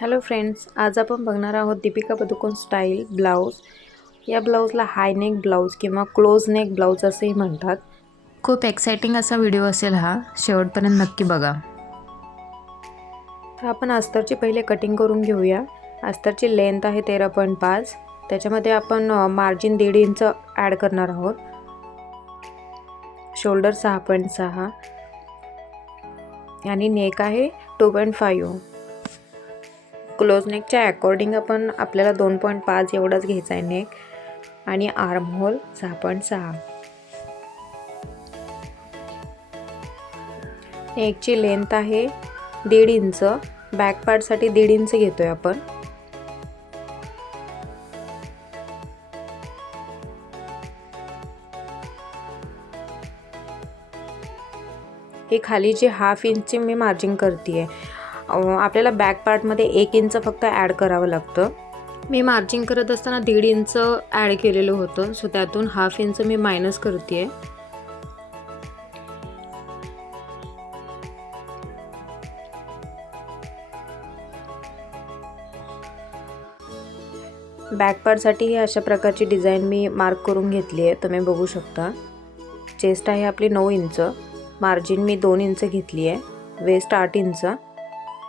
Hello friends, आज आपण बघणार आहोत दीपिका पदुकोण स्टाईल ब्लाऊज. या ब्लाऊजला हाय नेक ब्लाऊज किंवा क्लोज नेक ब्लाऊज असेही म्हणतात. खूप एक्साइटिंग असा व्हिडिओ असेल हा, शेवटपर्यंत नक्की बघा. तर आपण अस्तरची पहिले कटिंग करून घेऊया. अस्तरची लेंथ आहे 13.5. त्याच्यामध्ये आपण मार्जिन 1.5 इंच ॲड करणार आहोत. शोल्डर 6.6 आणि नेक आहे 2.5. क्लोज नेकच्या अकॉर्डिंग आपण आपल्याला 2.5 एवढाच घ्यायचा आहे नेक. आणि आर्म होल 6.6. नेकची लेंथ आहे 1.5 इंच. बॅक पार्टसाठी 1.5 इंच घेतोय आपण. हे खाली जी 1/2 इंचची मी मार्जिन करते आहे. आपल्याला बॅक पार्टमध्ये 1 इंच फक्त ॲड करावं लागतं. मी मार्जिन करत असताना 1.5 इंच ॲड केलेलं होतं, सो त्यातून 1/2 इंच मी मायनस करते आहे. बॅक पार्टसाठी अशा प्रकारची डिझाईन मी मार्क करून घेतली आहे, तुम्ही बघू शकता. चेस्ट आहे आपली 9 इंच. मार्जिन मी 2 इंच घेतली आहे. Waist 8 inch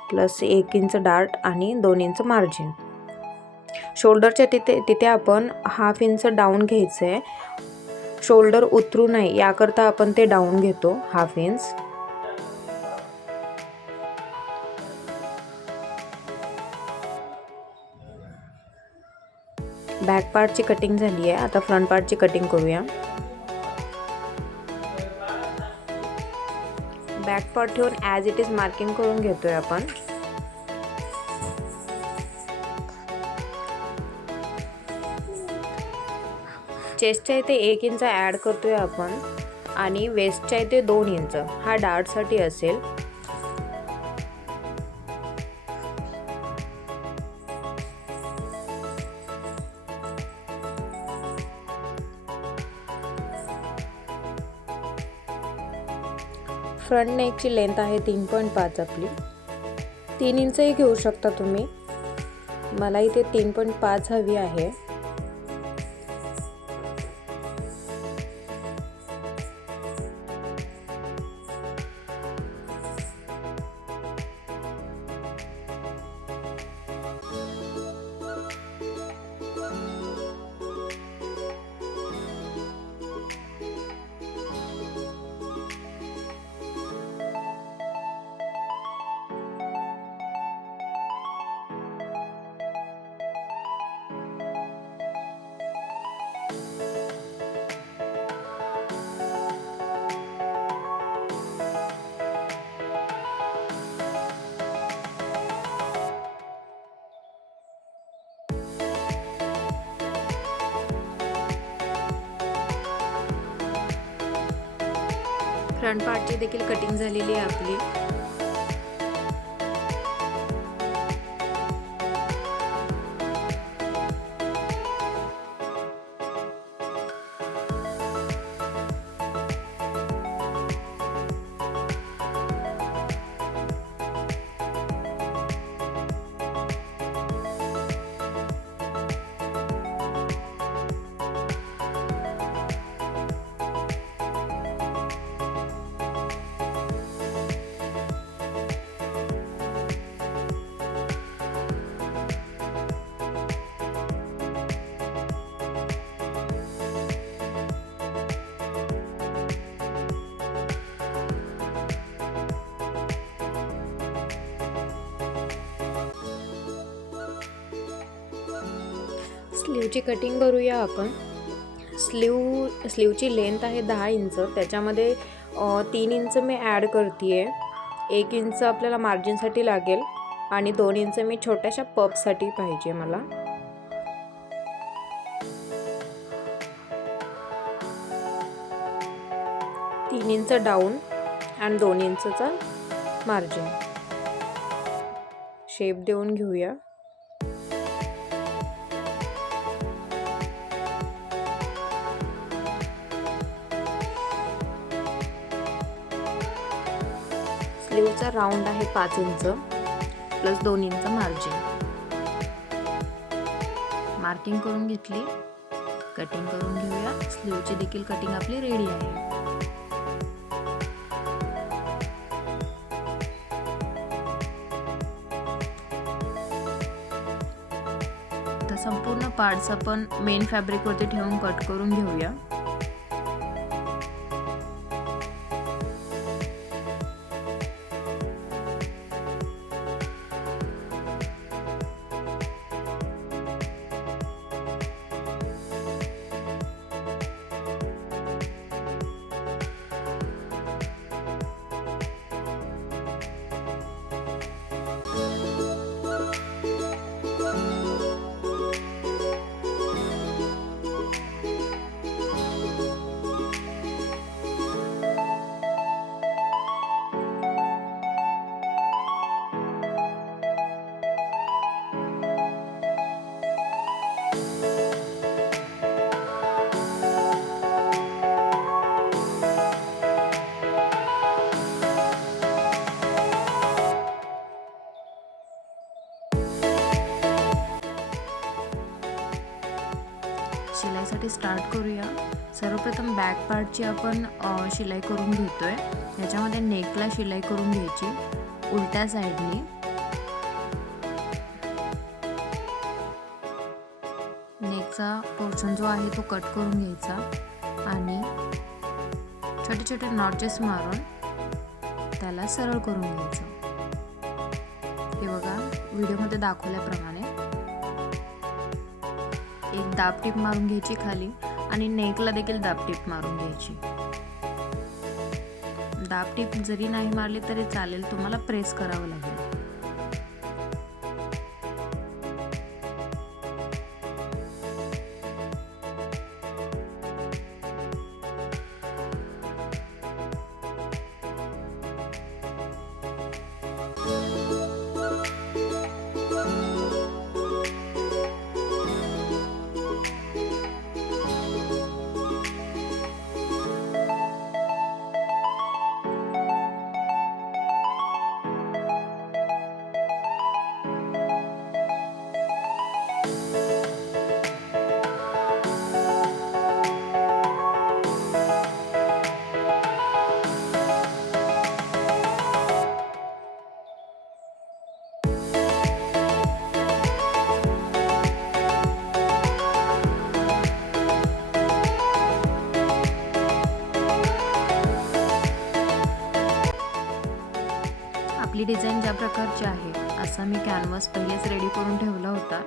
plus 1 inch dart आणि 2 इंच मार्जिन. शोल्डरच्या तिथे आपण 1/2 इंच डाऊन घ्यायचं आहे. शोल्डर उतरू नये याकरता आपण ते डाऊन घेतो 1/2 इंच. बॅक पार्टची कटिंग झाली आहे. आता फ्रंट पार्टची कटिंग करूया. बॅक पार्ट ठेवून ॲज इट इज मार्किंग करून घेतोय आपण. चेस्टच्या इथे 1 इंच ॲड करतोय आपण आणि वेस्टच्या इथे 2 इंच. हा डार्टसाठी असेल. फ्रंट नेकची लेंथ आहे 3.5 आपली. 3 इंचही घेऊ शकता तुम्ही. मला इथे 3.5 हवी आहे. फ्रंट पार्टची देखील कटिंग झालेली आहे आपली. स्लीवची कटिंग करूया आपण. स्लीवची लेंथ आहे 10 इंच. त्याच्यामध्ये 3 इंच मी ॲड करते आहे. 1 इंच आपल्याला मार्जिनसाठी लागेल आणि 2 इंच मी छोट्याशा पफसाठी पाहिजे मला. तीन इंच डाऊन आणि 2 इंचचा मार्जिन. शेप देऊन घेऊया. स्लीवचा राऊंड आहे 5 inch. Plus 2 inch margin. Marking करून घेतली. कटिंग करून घेऊया. स्लीवची देखील कटिंग आपली रेडी आहे. तर संपूर्ण पार्ट्स आपण मेन फॅब्रिक वरती ठेवून कट करून घेऊया. शिलाईसाठी स्टार्ट करूया. सर्वप्रथम बॅक पार्टची आपण शिलाई करून घेतोय. याच्यामध्ये नेकला शिलाई करून घ्यायची उलट्या साईडनी. नेकचा पोर्शन जो आहे तो कट करून घ्यायचा आणि छोटे छोटे नॉचेस मारून त्याला सरळ करून घ्यायचं. हे बघा व्हिडिओमध्ये दाखवल्याप्रमाणे एक दाब टीप मारून घ्यायची खाली आणि नेकला देखील दाब टीप मारून घ्यायची. दाब टीप जरी नाही मारली तरी चालेल, तुम्हाला प्रेस करावं लागेल. आपली डिझाईन ज्या प्रकारची आहे असा मी कॅनव्हास पहिलेच रेडी करून ठेवला होता.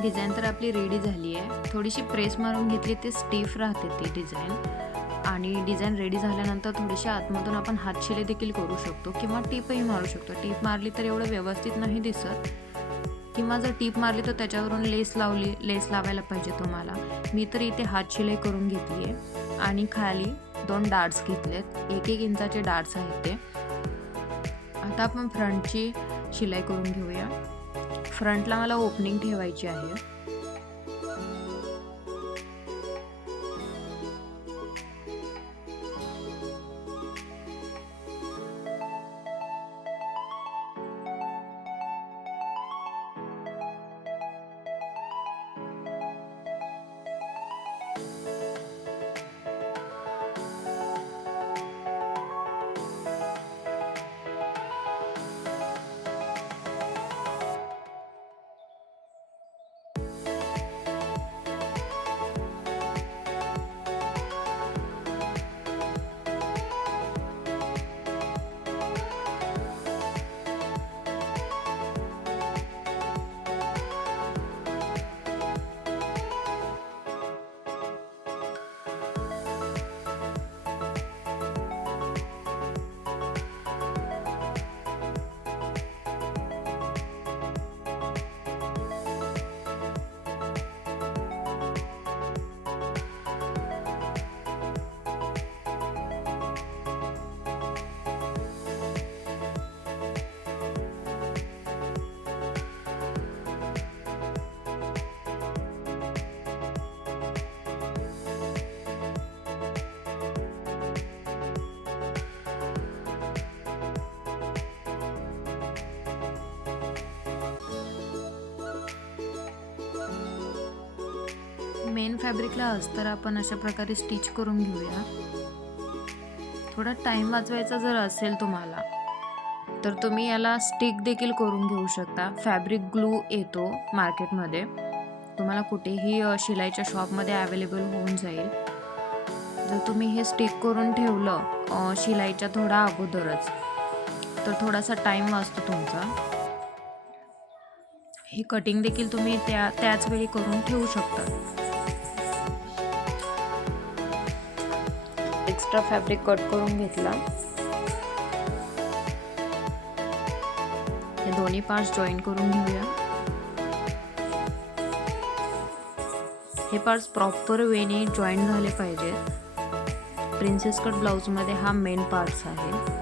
डिझाईन तर आपली रेडी झाली आहे. थोडीशी प्रेस मारून घेतली ते स्टिफ राहते ती डिझाईन. आणि डिझाईन रेडी झाल्यानंतर थोडीशी आतमधून आपण हातशिलाई देखील करू शकतो किंवा टीपही मारू शकतो. टीप मारली तर एवढं व्यवस्थित नाही दिसत, किंवा जर टीप मारली तर त्याच्यावरून लेस लावायला पाहिजे तुम्हाला. मी तर इथे हात शिलाई करून घेतली आहे आणि खाली 2 डार्ट्स घेतलेत. 1-1 इंचाचे डार्ट्स आहेत ते. आता आपण फ्रंटची शिलाई करून घेऊया. फ्रंटला मला ओपनिंग ठेवायची आहे. मेन फॅब्रिकला अस्तर आपण अशा प्रकारे स्टिच करून घेऊया. थोडा टाइम वाचवायचा जर असेल तुम्हाला तर तुम्ही याला स्टिक देखील करून घेऊ शकता. फॅब्रिक ग्लू येतो मार्केटमध्ये, तुम्हाला कुठेही शिलाईच्या शॉपमध्ये अवेलेबल होऊन जाईल. जर तुम्ही हे स्टिक करून ठेवलं शिलाईच्या थोडा अगोदरच तर थोडासा टाइम वाचतो तुमचा. ही कटिंग देखील तुम्ही त्याच वेळी करून ठेवू शकता. एक्स्ट्रा फॅब्रिक कट करून घेतला. हे दोन्ही पार्ट्स जॉईन करून घेऊया. हे पार्ट्स प्रॉपर वेने जॉईन झाले पाहिजेत. प्रिन्सेस कट ब्लाउज मध्ये हा मेन पार्ट्स आहे.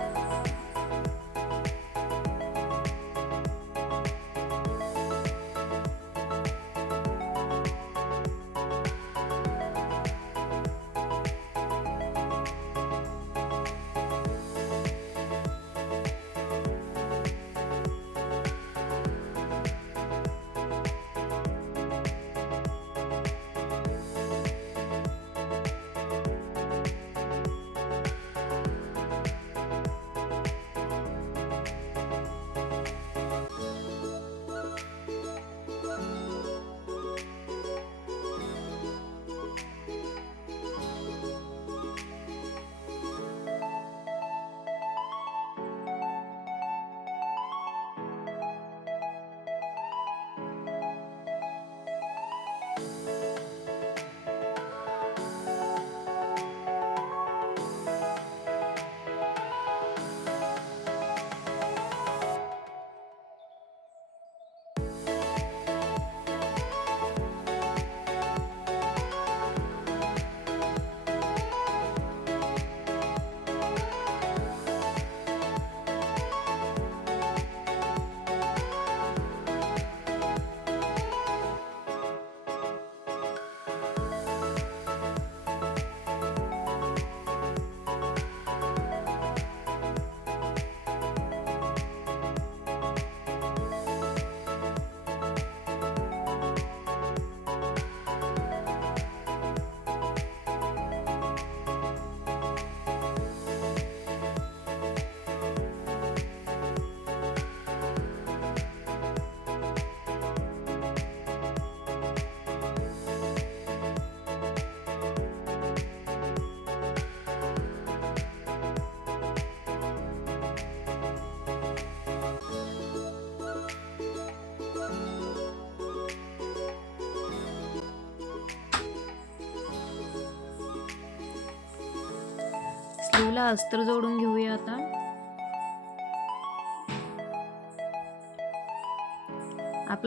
स्लीवला अस्तर जोडून घेऊया. आता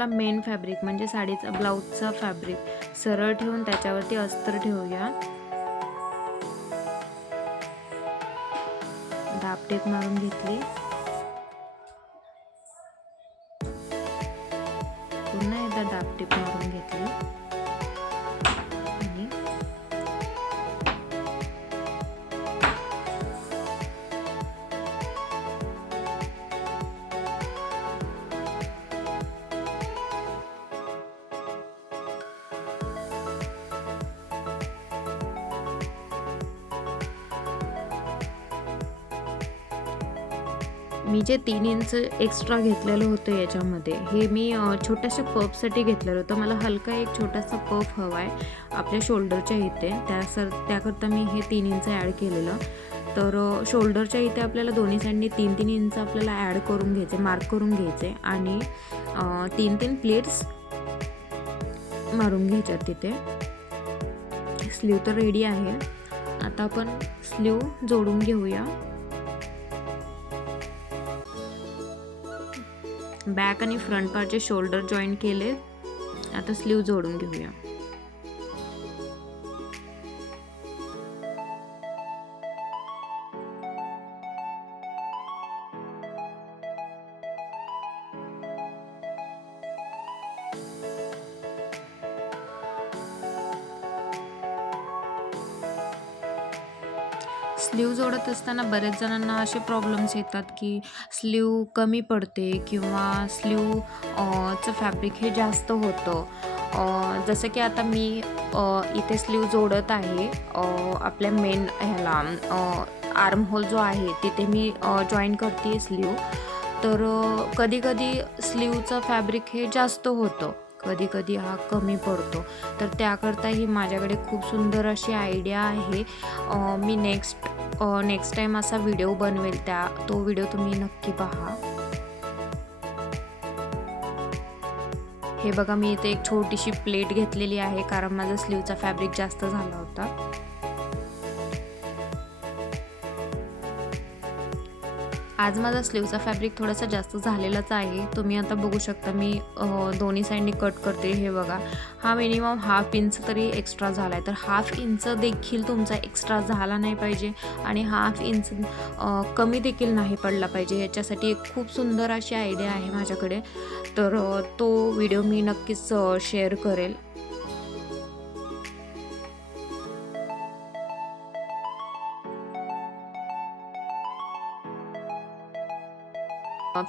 आपला मेन फॅब्रिक म्हणजे साडीचा ब्लाऊजचा फॅब्रिक सरळ ठेवून त्याच्यावरती अस्तर ठेवूया. दाबटीप मारून घेतली. पुन्हा एकदा दाबटीप मारून घेतली. मी जे 3 इंच एक्स्ट्रा घेतलेलं होतं याच्यामध्ये, हे मी छोट्याशा पफसाठी घेतलेलं होतं. मला हलका एक छोटासा पफ हवा आहे आपल्या शोल्डरच्या इथे, त्याकरता मी हे 3 इंच ॲड केलेलं. तर शोल्डरच्या इथे आपल्याला दोन्ही साईडनी 3-3 इंच आपल्याला ॲड करून घ्यायचे, मार्क करून घ्यायचे आणि 3-3 प्लेट्स मारून घ्यायच्या तिथे. स्लीव तर रेडी आहे. आता आपण स्लीव जोडून घेऊया. बॅक आणि फ्रंट पार्टचे शोल्डर जॉईन केले. आता स्लीव जोडून घेऊया. स्लीव जोडत असताना बरेच जणांना असे प्रॉब्लेम्स येतात की स्लीव कमी पडते किंवा स्लीव चं फॅब्रिक हे जास्त होतं. जसं की आता मी इथे स्लीव जोडत आहे आपल्या मेन ह्याला आर्म होल जो आहे तिथे मी जॉईन करते स्लीव. तर कधी कधी स्लीवचं फॅब्रिक हे जास्त होतं, कधी कधी हा कमी पडतो. तर त्याकरताही माझ्याकडे खूप सुंदर अशी आयडिया आहे. मी नेक्स्ट टाईम असा व्हिडिओ बनवेल, तो व्हिडिओ तुम्ही नक्की पहा. हे बघा, मी इथे एक छोटीशी प्लेट घेतलेली आहे कारण माझा स्लीवचा फॅब्रिक जास्त झाला होता. आज माझा स्लीवचा फॅब्रिक थोडासा जास्त झालेलाच आहे. तुम्ही आता बघू शकता मी दोन्ही साईडनी कट करते. हे बघा, हा मिनिमम 1/2 इंच तरी एक्स्ट्रा झाला आहे. तर 1/2 इंच देखील तुमचा एक्स्ट्रा झाला नाही पाहिजे आणि 1/2 इंच कमी देखील नाही पडला पाहिजे. याच्यासाठी एक खूप सुंदर अशी आयडिया आहे माझ्याकडे. तर तो व्हिडिओ मी नक्कीच शेअर करेल.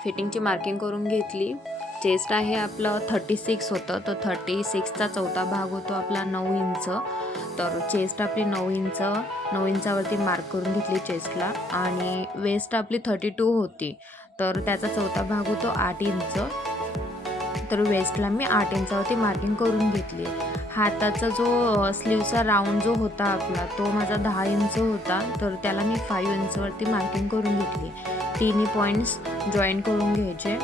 फिटिंगची मार्किंग करून घेतली. चेस्ट आहे आपलं 36 होतं, तर 36चा चौथा भाग होतो आपला 9 इंच. तर चेस्ट आपली 9 इंचावरती मार्क करून घेतली चेस्टला. आणि वेस्ट आपली 32 होती, तर त्याचा चौथा भाग होतो 8 इंच. तर वेस्टला मी 8 इंचावरती मार्किंग करून घेतली. हाताचा जो स्लीवचा राऊंड जो होता आपला, तो माझा 10 इंच होता, तर त्याला मी 5 इंचवरती मार्किंग करून घेतली. तिन्ही पॉईंट्स जॉईन करून घ्यायचे.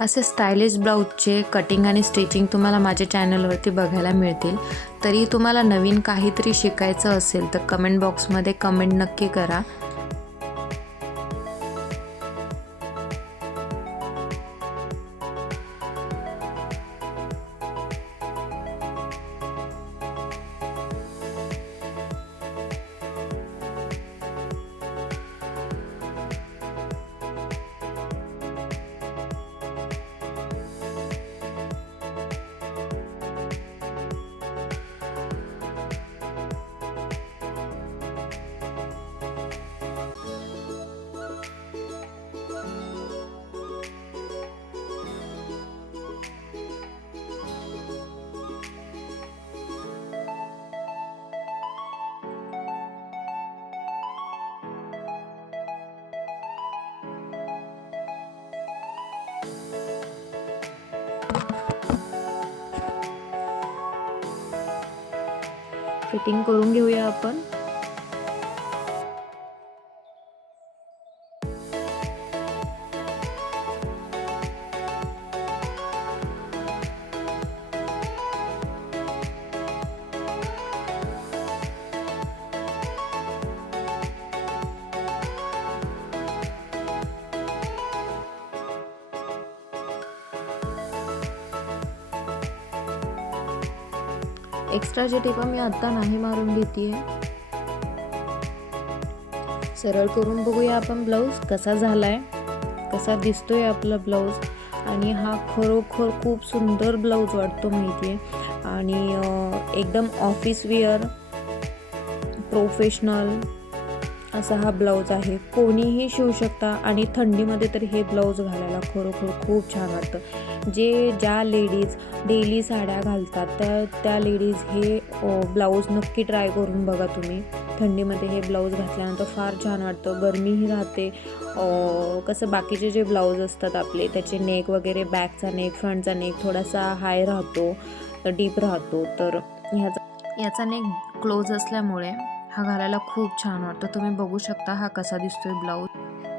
असे स्टायलिश ब्लाऊजचे कटिंग आणि स्टिचिंग तुम्हाला माझ्या चॅनलवरती बघायला मिळतील. तरी तुम्हाला नवीन काहीतरी शिकायचं असेल तर कमेंट बॉक्समध्ये कमेंट नक्की करा. फिटिंग करून घेऊया आपण. एक्स्ट्राच्या टिपा मी आत्ता नाही मारून घेते आहे. सरळ करून बघूया आपण ब्लाऊज कसा झालाय, कसा दिसतोय आपला ब्लाऊज. आणि हा खरोखर खूप सुंदर ब्लाऊज वाटतो माहिती आहे. आणि एकदम ऑफिस वेअर प्रोफेशनल असा हा ब्लाऊज आहे. कोणीही शिवू शकता आणि थंडीमध्ये तर हे ब्लाऊज घालायला खरोखर खूप छान वाटतं. ज्या लेडीज डेली साड्या घालतात त्या लेडीज हे ब्लाऊज नक्की ट्राय करून बघा तुम्ही. थंडीमध्ये हे ब्लाऊज घातल्यानंतर फार छान वाटतं, गरमीही राहते. कसं बाकीचे जे ब्लाऊज असतात आपले त्याचे नेक वगैरे, बॅकचा नेक, फ्रंटचा नेक थोडासा हाय राहतो, डीप राहतो. तर याचा नेक क्लोज असल्यामुळे हा घालायला खूप छान वाटतं. तुम्ही बघू शकता हा कसा दिसतोय ब्लाऊज.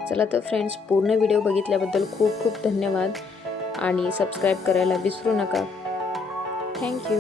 चला तर फ्रेंड्स, पूर्ण व्हिडिओ बघितल्याबद्दल खूप खूप धन्यवाद आणि सबस्क्राईब करायला विसरू नका. थँक्यू.